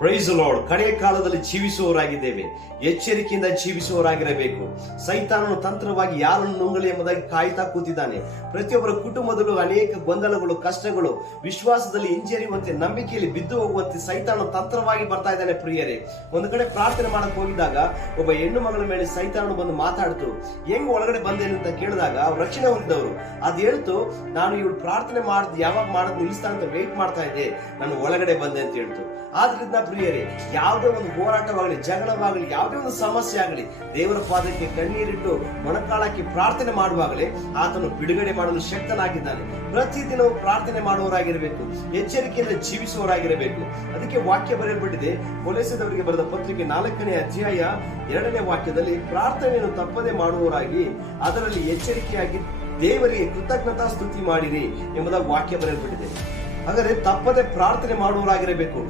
Price lord. ಕಡೆಯ ಕಾಲದಲ್ಲಿ ಜೀವಿಸುವವರಾಗಿದ್ದೇವೆ. ಎಚ್ಚರಿಕೆಯಿಂದ ಜೀವಿಸುವವರಾಗಿರಬೇಕು. ಸೈತಾನನು ತಂತ್ರವಾಗಿ ಯಾರನ್ನು ನುಂಗಲಿ ಎಂಬುದಾಗಿ ಕಾಯ್ತಾ ಕೂತಿದ್ದಾನೆ. ಪ್ರತಿಯೊಬ್ಬರ ಕುಟುಂಬದಲ್ಲೂ ಅನೇಕ ಗೊಂದಲಗಳು, ಕಷ್ಟಗಳು, ವಿಶ್ವಾಸದಲ್ಲಿ ಹಿಂಜರಿಯುವಂತೆ, ನಂಬಿಕೆಯಲ್ಲಿ ಬಿದ್ದು ಹೋಗುವಂತೆ ಸೈತಾನನು ತಂತ್ರವಾಗಿ ಬರ್ತಾ ಇದ್ದಾನೆ. ಪ್ರಿಯರೇ, ಒಂದು ಕಡೆ ಪ್ರಾರ್ಥನೆ ಮಾಡಕ್ ಹೋಗಿದ್ದಾಗ ಒಬ್ಬ ಹೆಣ್ಣು ಮಗಳ ಮೇಲೆ ಸೈತಾನನು ಬಂದು ಮಾತಾಡ್ತು. ಹೆಂಗ್ ಒಳಗಡೆ ಬಂದೇನೆ ಅಂತ ಕೇಳಿದಾಗ ಅವ್ರು ರಕ್ಷಣೆ ಹೊಂದಿದವರು ಅದ್ ಹೇಳ್ತು, ನಾನು ಇವಳು ಪ್ರಾರ್ಥನೆ ಯಾವಾಗ ಮಾಡೋದು ನಿಲ್ಲಿಸ್ತಾ ಅಂತ ವೇಟ್ ಮಾಡ್ತಾ ಇದ್ದೆ, ನಾನು ಒಳಗಡೆ ಬಂದೆ ಅಂತ ಹೇಳ್ತು. ಆದ್ರಿಂದ ಪ್ರಿಯರೇ, ಯಾವುದೇ ಒಂದು ಹೋರಾಟವಾಗಲಿ, ಜಗಳವಾಗಲಿ, ಯಾವುದೇ ಒಂದು ಸಮಸ್ಯೆ ಆಗಲಿ, ದೇವರ ಪಾದಕ್ಕೆ ಕಣ್ಣೀರಿಟ್ಟು ಮೊಣಕಾಲಕ್ಕೆ ಪ್ರಾರ್ಥನೆ ಮಾಡುವಾಗಲೇ ಆತನು ಬಿಡುಗಡೆ ಮಾಡಲು ಶಕ್ತನಾಗಿದ್ದಾನೆ. ಪ್ರತಿದಿನವೂ ಪ್ರಾರ್ಥನೆ ಮಾಡುವವರಾಗಿರಬೇಕು, ಎಚ್ಚರಿಕೆಯಿಂದ ಜೀವಿಸುವವರಾಗಿರಬೇಕು. ಅದಕ್ಕೆ ವಾಕ್ಯ ಬರೆಯಲ್ಪಟ್ಟಿದೆ, ಕೊಲೊಸ್ಸೆದವರಿಗೆ ಬರೆದ ಪತ್ರಿಕೆ 4ನೇ ಅಧ್ಯಾಯ 2ನೇ ವಾಕ್ಯದಲ್ಲಿ, ಪ್ರಾರ್ಥನೆಯನ್ನು ತಪ್ಪದೆ ಮಾಡುವವರಾಗಿ ಅದರಲ್ಲಿ ಎಚ್ಚರಿಕೆಯಾಗಿ ದೇವರಿಗೆ ಕೃತಜ್ಞತಾ ಸ್ತುತಿ ಮಾಡಿರಿ ಎಂಬುದಾಗಿ ವಾಕ್ಯ ಬರೆಯಲ್ಪಟ್ಟಿದೆ. ಹಾಗಾದ್ರೆ ತಪ್ಪದೆ ಪ್ರಾರ್ಥನೆ ಮಾಡುವವರಾಗಿರಬೇಕು.